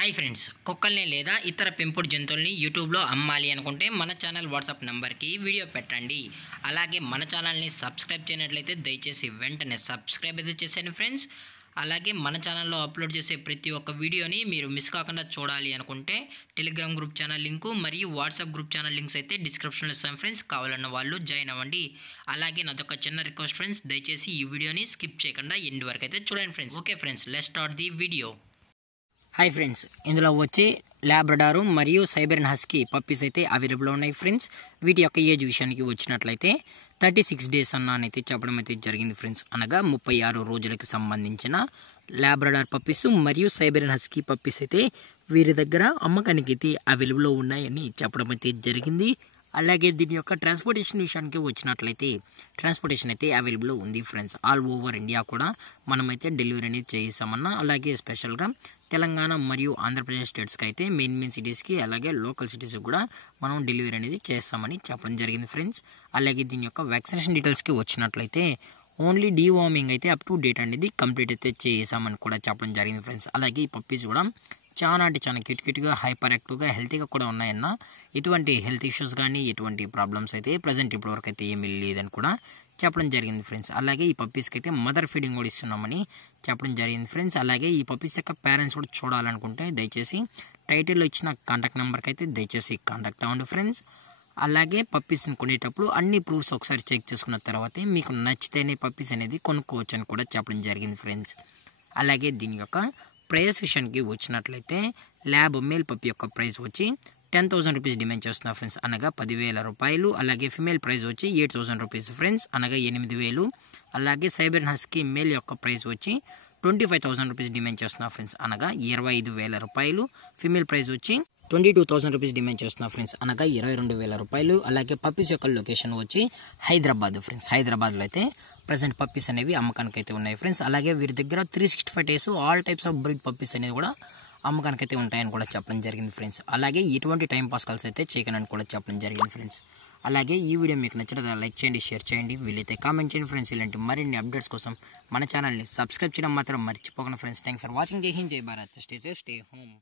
Hi friends, కుక్కల్ని లేదా ఇతర పెంపుడు జంతువుల్ని యూట్యూబ్లో అమ్మాలి అనుకుంటే మన ఛానల్ వాట్సాప్ నెంబర్కి వీడియో పెట్టండి. అలాగే మన ఛానల్ని సబ్స్క్రైబ్ చేయనట్లయితే దయచేసి వెంటనే సబ్స్క్రైబ్ అయితే చేసేయండి ఫ్రెండ్స్. అలాగే మన ఛానల్లో అప్లోడ్ చేసే ప్రతి ఒక్క వీడియోని మీరు మిస్ కాకుండా చూడాలి అనుకుంటే టెలిగ్రామ్ గ్రూప్ ఛానల్ లింకు మరియు వాట్సాప్ గ్రూప్ ఛానల్ లింక్స్ అయితే డిస్క్రిప్షన్లో ఇస్తాం ఫ్రెండ్స్. కావాలన్న వాళ్ళు జాయిన్ అవ్వండి. అలాగే నాదొక చిన్న రిక్వెస్ట్ ఫ్రెండ్స్, దయచేసి ఈ వీడియోని స్కిప్ చేయకుండా ఎండ్ వరకు అయితే చూడండి friends. Okay friends, let's start the video. Hi friends, ఇందులో వచ్చి ల్యాబ్రడారు మరియు సైబెరియన్ హస్కీ పప్పీస్ అయితే అవైలబుల్ ఉన్నాయి ఫ్రెండ్స్. వీటి యొక్క ఏజ్ విషయానికి వచ్చినట్లయితే 36 డేస్ అన్నైతే చెప్పడం అయితే జరిగింది ఫ్రెండ్స్. అనగా 36 రోజులకి సంబంధించిన ల్యాబ్రడార్ పప్పీస్ మరియు సైబెరియన్ హస్కీ పప్పీస్ అయితే వీరి దగ్గర అమ్మకానికి అయితే అవైలబుల్లో ఉన్నాయని చెప్పడం అయితే జరిగింది. అలాగే దీని యొక్క ట్రాన్స్పోర్టేషన్ విషయానికి వచ్చినట్లయితే ట్రాన్స్పోర్టేషన్ అయితే అవైలబుల్ ఉంది ఫ్రెండ్స్. ఆల్ ఓవర్ ఇండియా కూడా మనమైతే డెలివరీ అనేది చేసామన్నా. అలాగే స్పెషల్గా తెలంగాణ మరియు ఆంధ్రప్రదేశ్ స్టేట్స్కి అయితే మెయిన్ సిటీస్కి అలాగే లోకల్ సిటీస్కి కూడా మనం డెలివరీ అనేది చేస్తామని చెప్పడం జరిగింది ఫ్రెండ్స్. అలాగే దీని యొక్క వ్యాక్సినేషన్ డీటెయిల్స్కి వచ్చినట్లయితే ఓన్లీ డీవార్మింగ్ అయితే అప్ టు డేట్ అనేది కంప్లీట్ అయితే చేసామని కూడా చెప్పడం జరిగింది ఫ్రెండ్స్. అలాగే ఈ పప్పీస్ కూడా చాలా అంటే చాలా క్యూట్గా హైపర్ యాక్టివ్గా హెల్తీగా కూడా ఉన్నాయన్న. ఎటువంటి హెల్త్ ఇష్యూస్ కానీ ఎటువంటి ప్రాబ్లమ్స్ అయితే ప్రజెంట్ ఇప్పటివరకు అయితే ఏమీ లేదని కూడా చెప్పడం జరిగింది ఫ్రెండ్స్. అలాగే ఈ పప్పీస్కి అయితే మదర్ ఫీడింగ్ కూడా ఇస్తున్నామని చెప్పడం జరిగింది ఫ్రెండ్స్. అలాగే ఈ పప్పీస్ యొక్క పేరెంట్స్ కూడా చూడాలనుకుంటే దయచేసి టైటిల్లో ఇచ్చిన కాంటాక్ట్ నెంబర్కి అయితే దయచేసి కాంటాక్ట్ అవ్వండి ఫ్రెండ్స్. అలాగే పప్పీస్ని కొనేటప్పుడు అన్ని ప్రూఫ్స్ ఒకసారి చెక్ చేసుకున్న తర్వాతే మీకు నచ్చితేనే పప్పీస్ అనేది కొనుక్కోవచ్చు అని కూడా చెప్పడం జరిగింది ఫ్రెండ్స్. అలాగే దీని యొక్క ప్రైస్ విషయానికి వచ్చినట్లయితే ల్యాబ్ మేల్ పప్పి యొక్క ప్రైస్ వచ్చి 10,000 రూపీస్ డిమాండ్ చేస్తున్నారు ఫ్రెండ్స్, అనగా 10,000 రూపాయలు. అలాగే ఫిమేల్ ప్రైస్ వచ్చి 8,000 రూపీస్ ఫ్రెండ్స్, అనగా 8,000. అలాగే సైబెరియన్ హస్కీ మేల్ యొక్క ప్రైస్ వచ్చి 25,000 రూపీస్ డిమాండ్ చేస్తున్నారు ఫ్రెండ్స్, అనగా 25,000 రూపాయలు. ఫిమేల్ ప్రైస్ వచ్చి 22,000 రూపీస్ డిమాండ్ చేస్తున్నారు ఫ్రెండ్స్, అనగా 22,000 రూపాయలు. అలాగే పప్పీస్ యొక్క లొకేషన్ వచ్చి హైదరాబాద్ ఫ్రెండ్స్. హైదరాబాద్లో అయితే ప్రజెంట్ పప్పీస్ అనేవి అమ్మకానికి అయితే ఉన్నాయి ఫ్రెండ్స్. అలాగే వీరి దగ్గర 365 days all types of breed puppies అనేవి కూడా అమ్మకానికి అయితే ఉంటాయని కూడా చెప్పడం జరిగింది ఫ్రెండ్స్. అలాగే ఎటువంటి టైం పాస్ కాల్స్ అయితే చేయకనని కూడా చెప్పడం జరిగింది ఫ్రెండ్స్. అలాగే ఈ వీడియో మీకు నచ్చినట్లయితే లైక్ చేయండి, షేర్ చేయండి, వీలైతే కామెంట్ చేయండి ఫ్రెండ్స్. ఇలాంటి మరిన్ని అప్డేట్స్ కోసం మన ఛానల్ని సబ్స్క్రైబ్ చేయడం మాత్రం మర్చిపోకండి ఫ్రెండ్స్. Thank for watching. జై హింద్, జై Bharat. Stay safe, stay home.